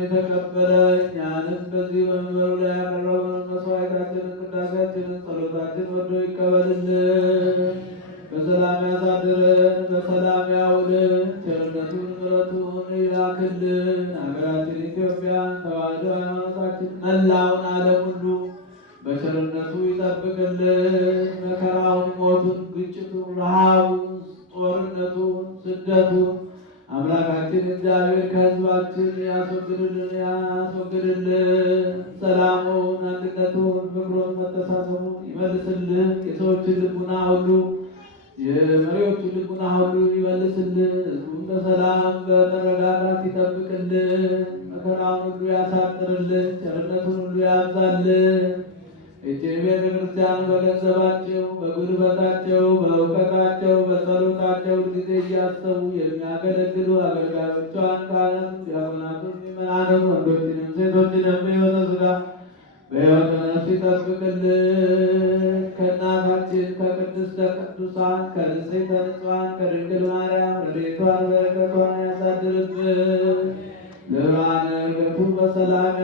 የተቀበለ እኛንም በዚህ መንበሩ ላይ ያቀረበውን መስዋዕታችንን፣ ቅዳሴያችንን፣ ጸሎታችን ወዶ ይቀበልልን። በሰላም ያሳድረን፣ በሰላም ያውልን። ቸርነቱን ምሕረቱን ይላክልን። ሀገራችን ኢትዮጵያን፣ ተዋሕዶ ሃይማኖታችን፣ መላውን ዓለም ሁሉ በቸርነቱ ይጠብቅልን። መከራውን፣ ሞቱን፣ ግጭቱን፣ ረሃቡን፣ ጦርነቱን፣ ስደቱን አምላካችን እግዚአብሔር ከሕዝባችን ያስወግድልን። ሰላሙን፣ አንድነቱን፣ ፍቅሩን፣ መተሳሰቡን ይመልስልን። የሰዎችን ልቡና ሁሉ የመሪዎቹን ልቡና ሁሉ ይመልስልን። ሕዝቡን በሰላም በመረጋጋት ይጠብቅልን። መከራውን ሁሉ ያሳጥርልን። ቸርነቱን ሁሉ ያብዛልን። ይህችን ቤተ ክርስቲያን በገንዘባቸው፣ በጉልበታቸው፣ በእውቀታቸው፣ በጸሎታቸው ጊዜ እያሰቡ የሚያገለግሉ አገልጋዮቿን፣ ካህናቱን፣ ዲያቆናቱን፣ ምእመናንን ወንዶችንም ሴቶችንም በሕይወተ ሥጋ በሕይወተ ነፍስ ይጠብቅልን። ከእናታችን ከቅድስተ ቅዱሳን ከንጽሕተ ንጹሐን ከድንግል ማርያም ረድኤቷን በረከቷን ያሳድርብን። ለብርሃነ ዕርገቱ በሰላም